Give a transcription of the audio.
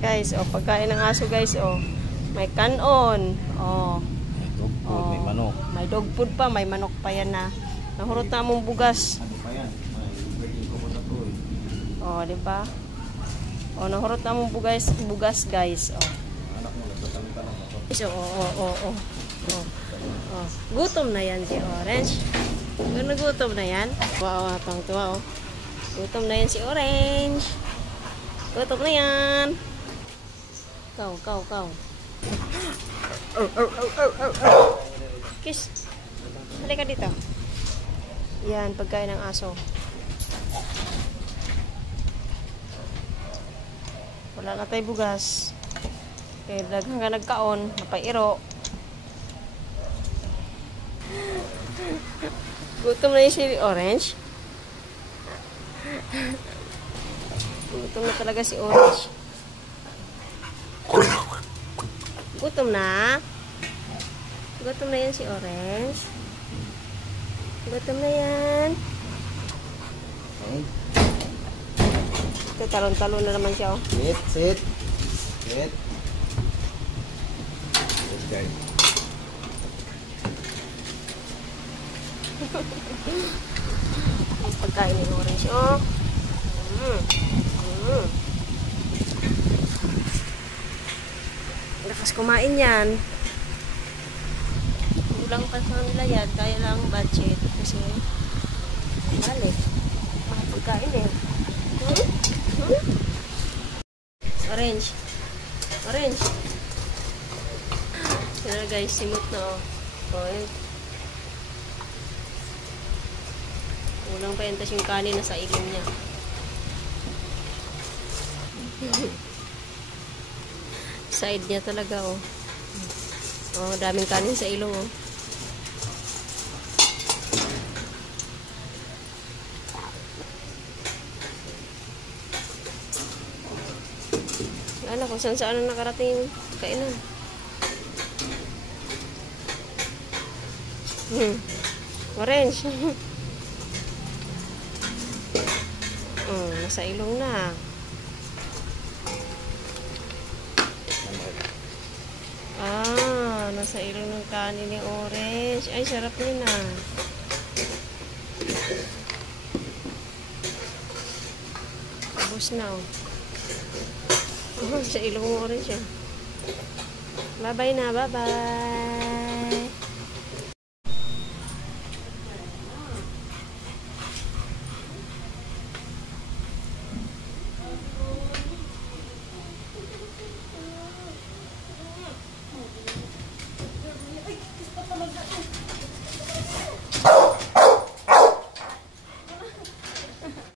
Guys, oh, pagkain ng aso guys, oh. May kanon. Oh. May dog food, may manok. May dog food pa, may manok pa yan na. Nahurot na mong bugas. Ano pa yan? May birthday ko na to eh. Oh, di ba? Oh, nahurot na mong bugas guys. Oh. Anak mo, nagtatalong-talong ako. So, oh. Oh. Gutom na yan si Orange. Gutom na yan. Wow, tuwa oh. Gutom na yan si Orange. Gutom na yan. Kau. Kiss. Halika dito. Yan, pagkain ng aso. Wala na tayo bugas. Kaya daghang ka nagkaon, napairo. Gutom na yun si Orange. Gutom na talaga si Orange. Gutom na. Gutom na yan si Orange. Gutom na yan. Okay. Ito, talon-talon na naman siya. Oh. Sit. Okay. Ang pagkain ni Orange. Oh. Lakas kumain yan. Kulang pa sa nila yan. Kaya lang budget. Kasi balik. Mga pagkain eh. Orange. Pero guys, simot na oh. Oh, kulang pa yan. Tas yung kanin na sa ilong niya. Side niya talaga oh. Oh, daming kanin sa ilong oh. Ano kung saan nakarating kainan. Orange. Nasa ilong na. Nasa ilong ng kanin ni Orange. Ay, sarap yun ah. Tapos na oh. Sa ilong ng Orange ah. Bye-bye na, bye-bye.